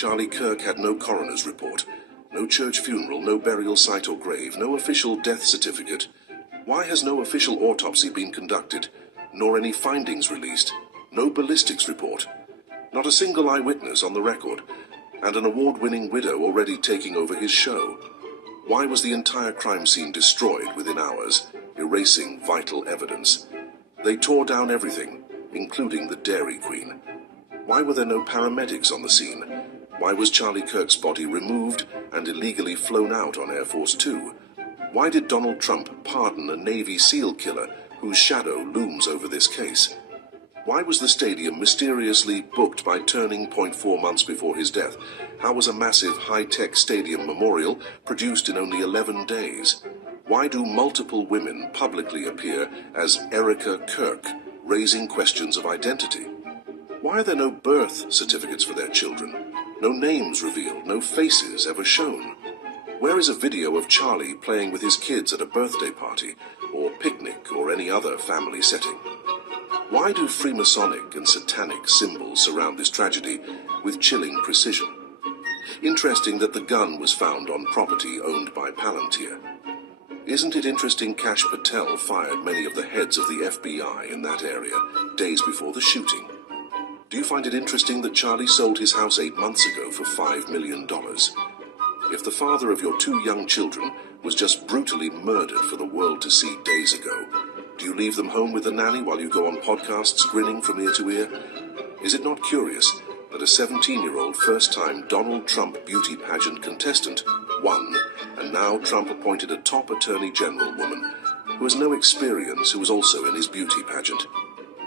Charlie Kirk had no coroner's report, no church funeral, no burial site or grave, no official death certificate. Why has no official autopsy been conducted, nor any findings released? No ballistics report. Not a single eyewitness on the record, and an award-winning widow already taking over his show. Why was the entire crime scene destroyed within hours, erasing vital evidence? They tore down everything, including the Dairy Queen. Why were there no paramedics on the scene? Why was Charlie Kirk's body removed and illegally flown out on Air Force Two? Why did Donald Trump pardon a Navy SEAL killer whose shadow looms over this case? Why was the stadium mysteriously booked by Turning Point 4 months before his death? How was a massive high-tech stadium memorial produced in only 11 days? Why do multiple women publicly appear as Erica Kirk, raising questions of identity? Why are there no birth certificates for their children? No names revealed, no faces ever shown? Where is a video of Charlie playing with his kids at a birthday party, or picnic, or any other family setting? Why do Freemasonic and satanic symbols surround this tragedy with chilling precision? Interesting that the gun was found on property owned by Palantir. Isn't it interesting Kash Patel fired many of the heads of the FBI in that area days before the shooting? Do you find it interesting that Charlie sold his house 8 months ago for $5 million? If the father of your 2 young children was just brutally murdered for the world to see days ago, do you leave them home with the nanny while you go on podcasts grinning from ear to ear? Is it not curious that a 17-year-old first-time Donald Trump beauty pageant contestant won, and now Trump appointed a top attorney general woman who has no experience, who is also in his beauty pageant?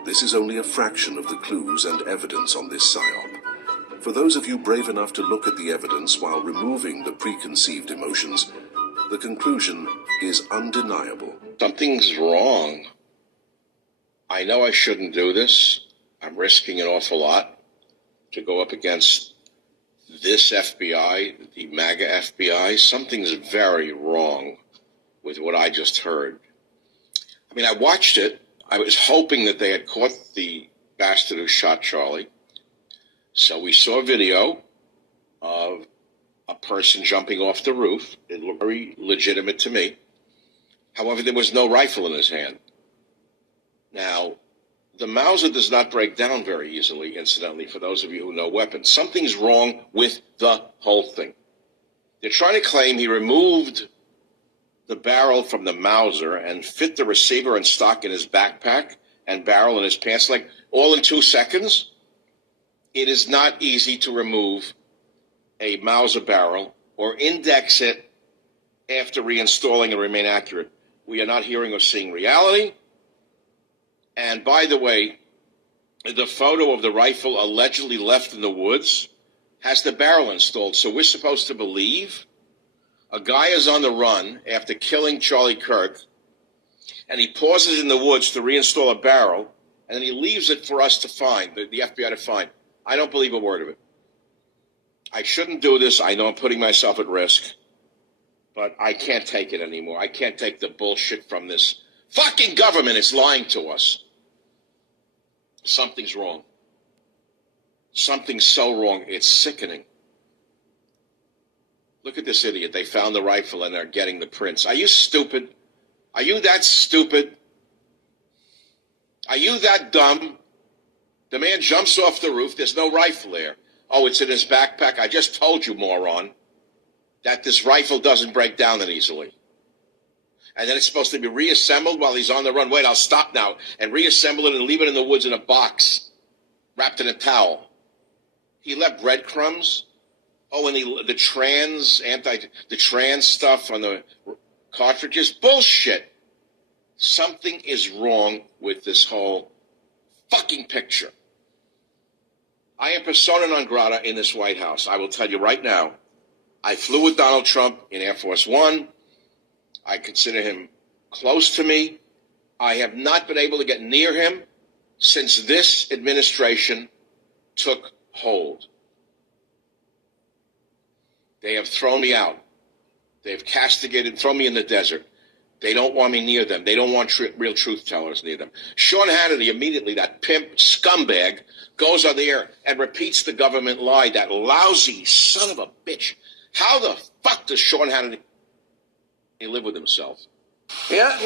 This is only a fraction of the clues and evidence on this psyop. For those of you brave enough to look at the evidence while removing the preconceived emotions, the conclusion is undeniable. Something's wrong. I know I shouldn't do this. I'm risking an awful lot to go up against this FBI, the MAGA FBI. Something's very wrong with what I just heard. I mean, I watched it. I was hoping that they had caught the bastard who shot Charlie. So we saw a video of a person jumping off the roof. It looked very legitimate to me. However, there was no rifle in his hand. Now, the Mauser does not break down very easily, incidentally, for those of you who know weapons. Something's wrong with the whole thing. They're trying to claim he removed the barrel from the Mauser and fit the receiver and stock in his backpack and barrel in his pants leg all in 2 seconds. It is not easy to remove a Mauser barrel or index it after reinstalling and remain accurate. We are not hearing or seeing reality. And by the way, the photo of the rifle allegedly left in the woods has the barrel installed. So we're supposed to believe a guy is on the run after killing Charlie Kirk, and he pauses in the woods to reinstall a barrel, and then he leaves it for us to find, the FBI to find. I don't believe a word of it. I shouldn't do this. I know I'm putting myself at risk, but I can't take it anymore. I can't take the bullshit from this fucking government. It's lying to us. Something's wrong. Something's so wrong. It's sickening. Look at this idiot. They found the rifle and they're getting the prints. Are you stupid? Are you that stupid? Are you that dumb? The man jumps off the roof. There's no rifle there. Oh, it's in his backpack. I just told you, moron, that this rifle doesn't break down that easily. And then it's supposed to be reassembled while he's on the run. Wait, I'll stop now and reassemble it and leave it in the woods in a box, wrapped in a towel. He left breadcrumbs. Oh, and the trans stuff on the cartridges. Bullshit. Something is wrong with this whole fucking picture. I am persona non grata in this White House. I will tell you right now, I flew with Donald Trump in Air Force One. I consider him close to me. I have not been able to get near him since this administration took hold. They have thrown me out. They have castigated, thrown me in the desert. They don't want me near them. They don't want real truth tellers near them. Sean Hannity immediately, that pimp scumbag, goes on the air and repeats the government lie, that lousy son of a bitch. How the fuck does Sean Hannity live with himself? Yeah.